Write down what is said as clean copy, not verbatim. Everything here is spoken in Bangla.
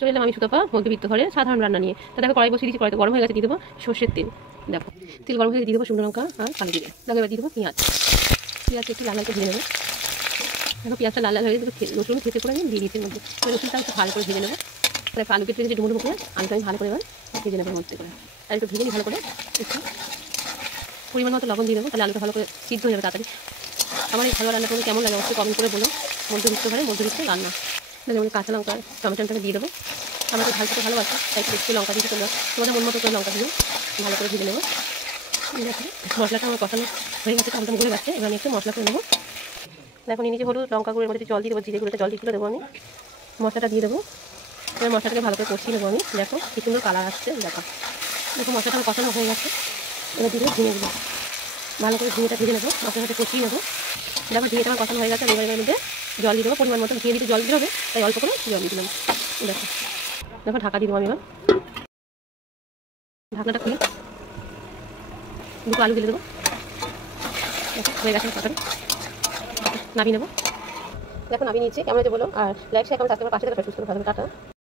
চলে এলাম আমি সুতপা মধ্যবিত্ত ঘরে সাধারণ রান্না নিয়ে। তা দেখো কড়াই বসিয়ে দিয়েছি, কড়াইতে গরম হয়ে গেছে, দিয়ে দেবো সর্ষের তেল। দেখো তেল গরম হয়ে দিয়ে দেবো শুকনো লঙ্কা আর কালো জিরে। দেখো এবার দিয়ে দেবো পেঁয়াজ। পেঁয়াজটা একটু লাল লাল করে ভেজে নেবো। দেখো পেঁয়াজটা লাল লাল হয়ে গেছে, রসুন খেতে করে আমি দিয়ে দিয়েছি এর মধ্যে। এবার রসুনটা একটু ভালো করে ভেজে নেবো। তারপরে আলু কেটে রেখেছি ডুমো পেঁয়াজ, আলুটা আমি ভালো করে এবার ভেজে নেবো মধ্যে করে। আর একটু ভেজে নিই ভালো করে, একটু পরিমাণ মতো লবণ দিয়ে দেবো, তাহলে আলুটা ভালো করে সিদ্ধ হয়ে যাবে তাড়াতাড়ি। আমার এই ভালো রান্না করলে কেমন লাগে অবশ্যই কমেন্ট করে বলো। মধ্যবিত্ত ঘরে মধ্যবিত্ত রান্না। যেমন কাঁচা লঙ্কা টমেটোটাকে দিয়ে দেবো। আমরা তো ঝাল খেতে ভালোবাসি, তাই একটু লঙ্কা দিয়ে চলে তোমাদের মন মতো করে লঙ্কা দিয়ে ভালো করে ভেজে নেবো। মশলাটা আমার কষানো হয়ে গেছে, টমেটো গলে গেছে। এবার আমি একটু মশলা করে নেবো। দেখো নিয়ে নিচে হলুদ লঙ্কা গুঁড়োর মধ্যে জল দিয়ে দেবো, জিরে গুঁড়োতে জল দিয়ে দেবো আমি। মশলাটা দিয়ে দেবো। এবার মশলাটাকে ভালো করে কষিয়ে নেবো আমি। দেখো কি সুন্দর কালার আসছে। দেখো মশলাটা আমার কষানো হয়ে গেছে। এবার দিয়ে দেবো ঝিঙেগুলো, ভালো করে ঝিঙেটা ভেজে নেবো, মশলার সাথে কষিয়ে নেবো। দেখো ঝিঙেটা আমার কষানো হয়ে গেছে। এবার এর মধ্যে জল দিয়ে দেবো পরিমাণ মতো। ঝিঙে দিতে জল দিতে হবে, তাই অল্প করে জল দিয়ে দিলাম। দেখো দেখো ঢাকা দিয়ে দেবো আমি। এবার ঢাকনাটা খুলে দুটো আলু ঢেলে দেবো। দেখো হয়ে গেছে তরকারি, নামিয়ে নেবো। দেখো নামিয়ে নিচ্ছি। কেমন হয়েছে বলো, আর লাইক শেয়ার কমেন্ট সাবস্ক্রাইব পাশে থাকা সুস্থ ভালো টাটা।